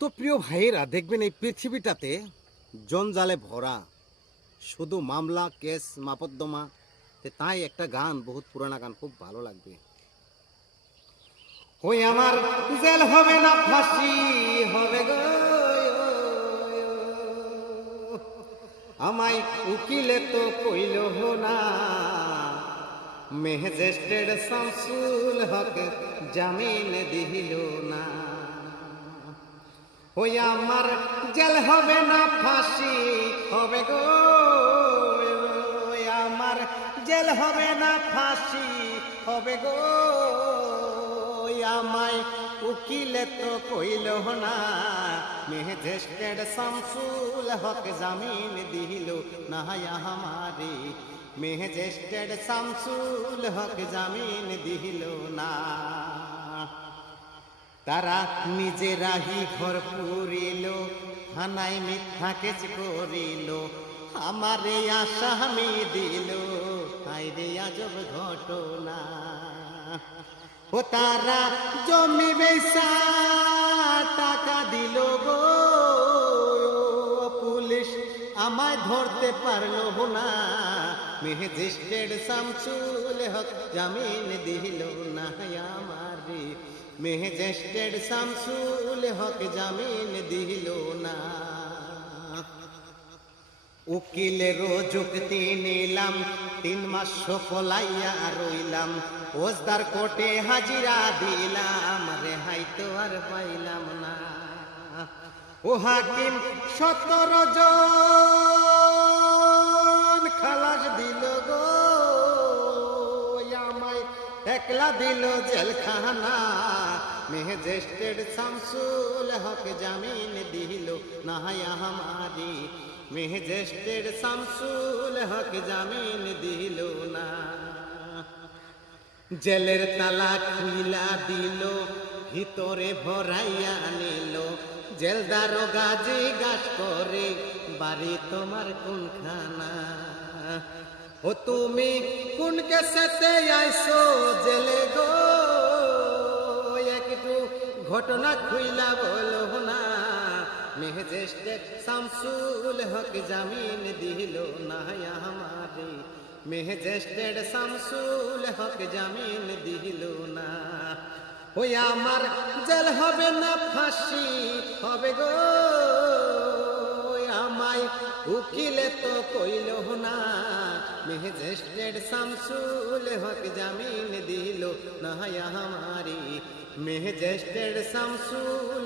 তো প্রিয় ভাইয়েরা, দেখবেন এই পৃথিবীটাতে জঞ্জালে ভরা, শুধু মামলা কেস মাপদ্দমা। তাই একটা গান, বহুত পুরানা গান, খুব ভালো লাগবে। ওই আমার জেল হবে না ফাঁসি হবে গো, আমায় উকিলে তো কইল না, মেহেজেস্টেড শামসুল হক জামিন দিল না। ওই আমার জেল হবে না ফাঁসি হবে গো, ওই আমার জেল হবে না ফাঁসি হবে গো, ওই আমায় উকিলে তো কইল না, মেহেজেস্টেড শামসুল হক জামিন দিল না আমারে, মেহেজেস্টেড শামসুল হক জামিন দিল না। তারা নিজেরাহি ঘর পুরিল, থানায় মিথ্যা কেস করিল, আমারে আসামি দিল, আইরে আজব ঘটনা। ও তারা জমি বেচা টাকা দিল গো, পুলিশ আমায় ধরতে পারলো না, মেহেজেস্টেড শামসুল হক জামিন দিল না আমারে, মেহেজেস্টেড শামসুল হক জামিন দিল না। উকিলেরও যুক্তি নিলাম, 3 মাস সফলাইয়া রইলাম, ওজদার কোর্টে হাজিরা দিলাম, রেহাই তো আর পাইলাম না। ও হাকিম 17 জন খালাস দিল গো, আমায় একলা দিল জেলখানা, মেহেজেস্টেড শামসুল হক জামিন দিল না আমারে, মেহেজেস্টেড শামসুল হক জামিন দিল না। জেলের তালা খুইলা দিল, ভিতরে ভরাইয়া নিল, জেলদার গাজি গাছ করে, বাড়ি তোমার কোনখানা, ও তুমি কোন কেসেতে আইসো জেলে গো, একটু ঘটনা খুইলা বলো না, মেহেজেস্টেড শামসুল হক জামিন দিল না আমারে, মেহেজেস্টেড শামসুল হক জামিন দিল না। ওই আমার জেল হবে না ফাঁসি হবে গো, আমায় উকিলে তো কইল না, মেহেজেস্টেড শামসুল হক জামিন দিল না আমারে, মেহেজেস্টেড শামসুল